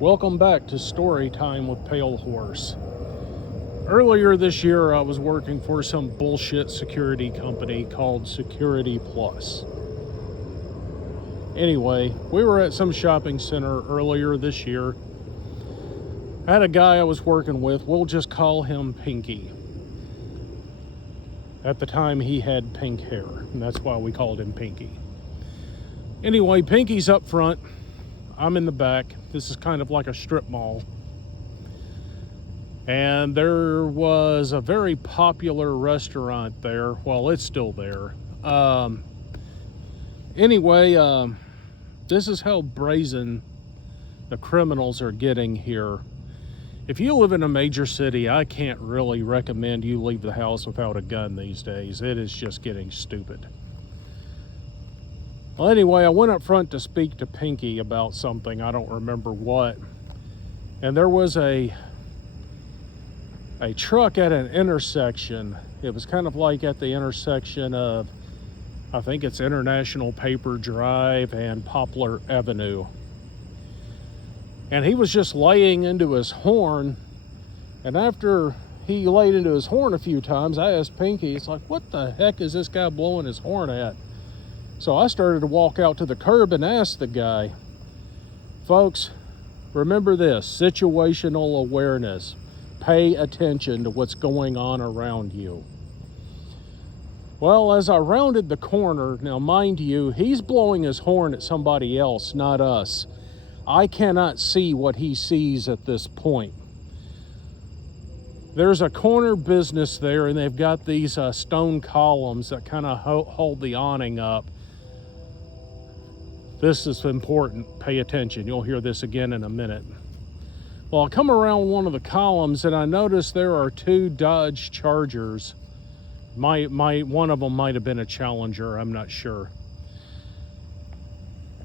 Welcome back to Story Time with Pale Horse. Earlier this year, I was working for some bullshit security company called Security Plus. Anyway, we were at some shopping center earlier this year. I had a guy I was working with, we'll just call him Pinky. At the time, he had pink hair, and that's why we called him Pinky. Anyway, Pinky's up front. I'm in the back. This is kind of like a strip mall. And there was a very popular restaurant there. Well, it's still there. Anyway, this is how brazen the criminals are getting here. If you live in a major city, I can't really recommend you leave the house without a gun these days. It is just getting stupid. Well, anyway, I went up front to speak to Pinky about something. I don't remember what. And there was a truck at an intersection. It was kind of like at the intersection of, I think it's International Paper Drive and Poplar Avenue. And he was just laying into his horn. And after he laid into his horn a few times, I asked Pinky, it's like, what the heck is this guy blowing his horn at? So I started to walk out to the curb and ask the guy, folks, remember this, situational awareness. Pay attention to what's going on around you. Well, as I rounded the corner, now mind you, he's blowing his horn at somebody else, not us. I cannot see what he sees at this point. There's a corner business there, and they've got these stone columns that kind of hold the awning up. This is important. Pay attention. You'll hear this again in a minute. Well, I come around one of the columns, and I notice there are two Dodge Chargers. One of them might have been a Challenger. I'm not sure.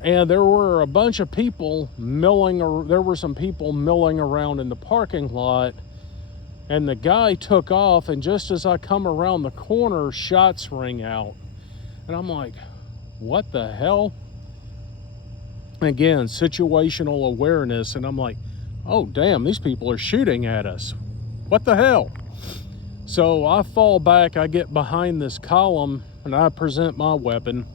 And there were a bunch of people there were some people milling around in the parking lot, and the guy took off, and just as I come around the corner, shots ring out. And I'm like, what the hell? Again, situational awareness, and I'm like, oh damn, these people are shooting at us. What the hell? So I fall back, I get behind this column, and I present my weapon.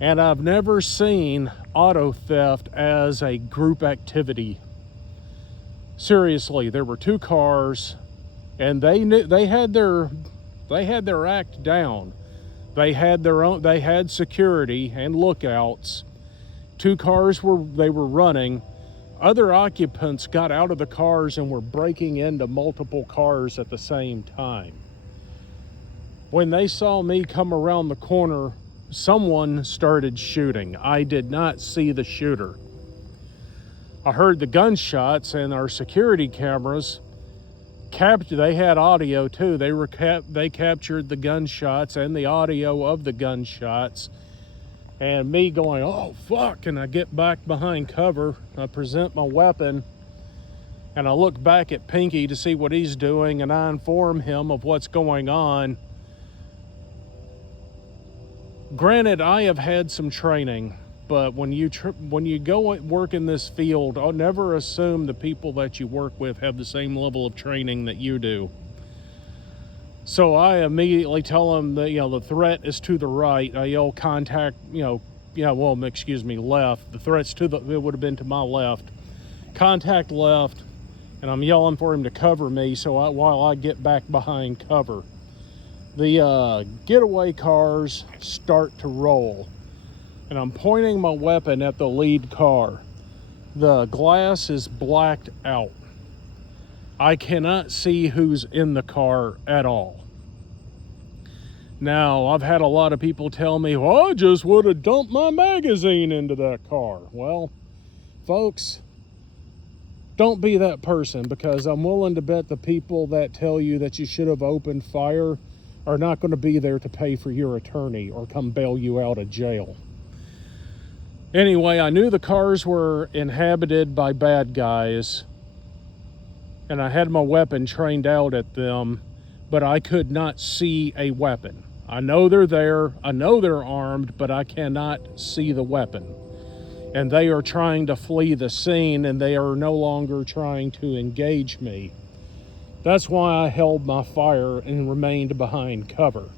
And I've never seen auto theft as a group activity. Seriously, there were two cars, and they had their act down. They had security and lookouts. Two cars were running. Other occupants got out of the cars and were breaking into multiple cars at the same time. When they saw me come around the corner, someone started shooting. I did not see the shooter. I heard the gunshots, and our security cameras they had audio too. They captured the gunshots and the audio of the gunshots. And me going, oh fuck, and I get back behind cover, I present my weapon, and I look back at Pinky to see what he's doing, and I inform him of what's going on. Granted, I have had some training, but when you go work in this field, I'll never assume the people that you work with have the same level of training that you do. So I immediately tell them that, the threat is to the right. I yell contact, left. The threat's it would have been to my left. Contact left, and I'm yelling for him to cover me while I get back behind cover. The getaway cars start to roll, and I'm pointing my weapon at the lead car. The glass is blacked out. I cannot see who's in the car at all. Now, I've had a lot of people tell me, well, I just would have dumped my magazine into that car. Well, folks, don't be that person, because I'm willing to bet the people that tell you that you should have opened fire are not going to be there to pay for your attorney or come bail you out of jail. Anyway, I knew the cars were inhabited by bad guys, and I had my weapon trained out at them, but I could not see a weapon. I know they're there, I know they're armed, but I cannot see the weapon. and they are trying to flee the scene, and they are no longer trying to engage me. That's why I held my fire and remained behind cover.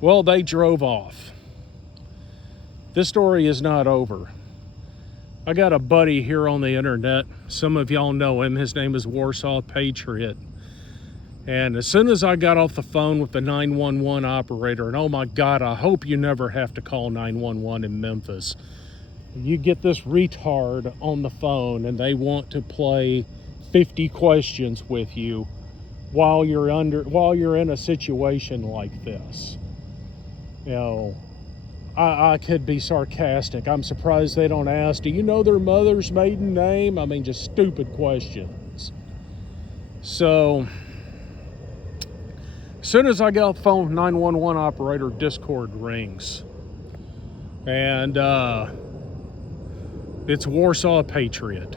Well, they drove off. This story is not over. I got a buddy here on the internet. Some of y'all know him. His name is Warsaw Patriot. And as soon as I got off the phone with the 911 operator, and oh my God, I hope you never have to call 911 in Memphis. You get this retard on the phone and they want to play 50 questions with you while you're in a situation like this. You know, I could be sarcastic. I'm surprised they don't ask, do you know their mother's maiden name? I mean, just stupid questions. So, as soon as I get off the phone, 911 operator, Discord rings. And it's Warsaw Patriot.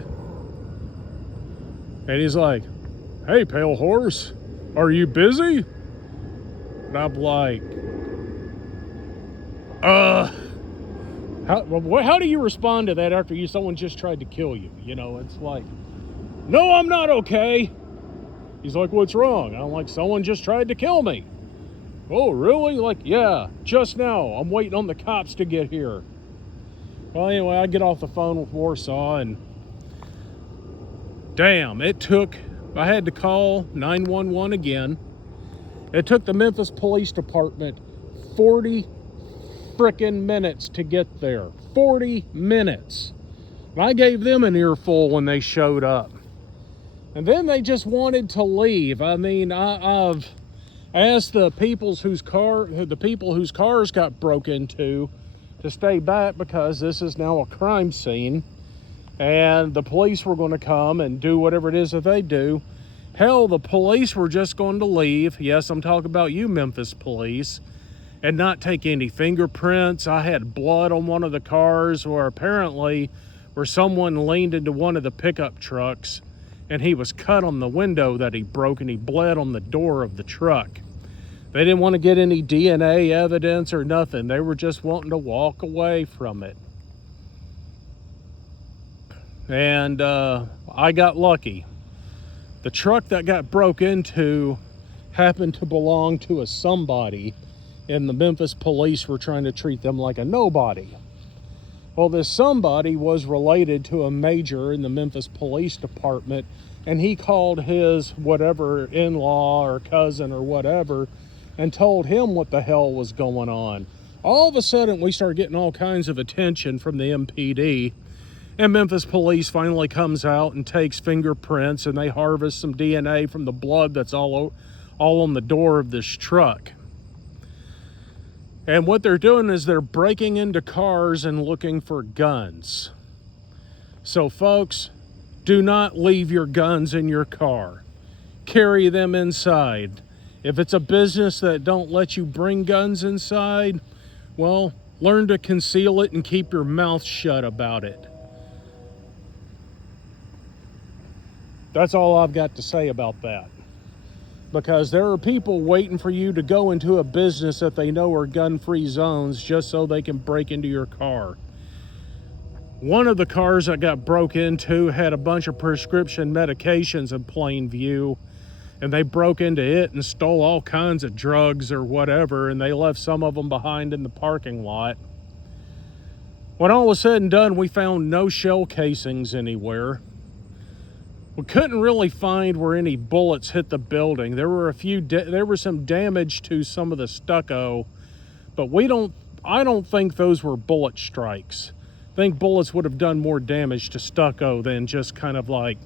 And he's like, hey, Pale Horse, are you busy? And I'm like, how do you respond to that after someone just tried to kill you? You know, it's like, no, I'm not okay. He's like, what's wrong? I'm like, someone just tried to kill me. Oh, really? Like, yeah, just now. I'm waiting on the cops to get here. Well, anyway, I get off the phone with Warsaw, and damn, I had to call 911 again. It took the Memphis Police Department 40 frickin' minutes to get there. 40 minutes. I gave them an earful when they showed up. And then they just wanted to leave. I mean, I've asked the people whose cars got broke into to stay back because this is now a crime scene. And the police were going to come and do whatever it is that they do. Hell, the police were just going to leave. Yes, I'm talking about you, Memphis police. And not take any fingerprints. I had blood on one of the cars where someone leaned into one of the pickup trucks and he was cut on the window that he broke, and he bled on the door of the truck. They didn't want to get any DNA evidence or nothing. They were just wanting to walk away from it. And I got lucky. The truck that got broke into happened to belong to a somebody, and the Memphis police were trying to treat them like a nobody. Well, this somebody was related to a major in the Memphis Police Department, and he called his whatever in-law or cousin or whatever and told him what the hell was going on. All of a sudden, we start getting all kinds of attention from the MPD, and Memphis police finally comes out and takes fingerprints, and they harvest some DNA from the blood that's all on the door of this truck. And what they're doing is they're breaking into cars and looking for guns. So folks, do not leave your guns in your car. Carry them inside. If it's a business that don't let you bring guns inside, well, learn to conceal it and keep your mouth shut about it. That's all I've got to say about that. Because there are people waiting for you to go into a business that they know are gun-free zones just so they can break into your car. One of the cars that got broke into had a bunch of prescription medications in plain view, and they broke into it and stole all kinds of drugs or whatever, and they left some of them behind in the parking lot. When all was said and done, we found no shell casings anywhere. We couldn't really find where any bullets hit the building. There were some damage to some of the stucco, but I don't think those were bullet strikes. I think bullets would have done more damage to stucco than just kind of like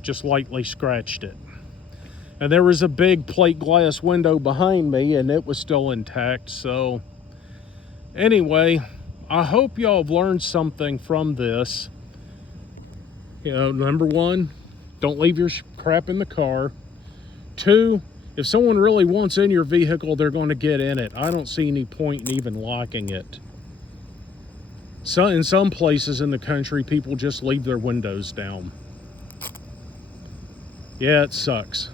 just lightly scratched it. And there was a big plate glass window behind me, and it was still intact. So anyway, I hope y'all have learned something from this. You know, number one, don't leave your crap in the car. Two, if someone really wants in your vehicle, they're going to get in it. I don't see any point in even locking it. So in some places in the country, people just leave their windows down. Yeah, it sucks.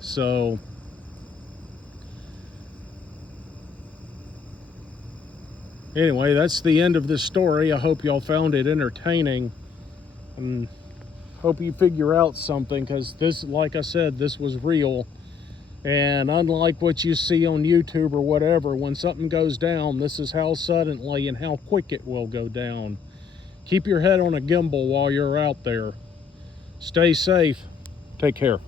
So Anyway, that's the end of this story. I hope y'all found it entertaining. And hope you figure out something, because this, like I said, this was real. And unlike what you see on YouTube or whatever, when something goes down, this is how suddenly and how quick it will go down. Keep your head on a gimbal while you're out there. Stay safe. Take care.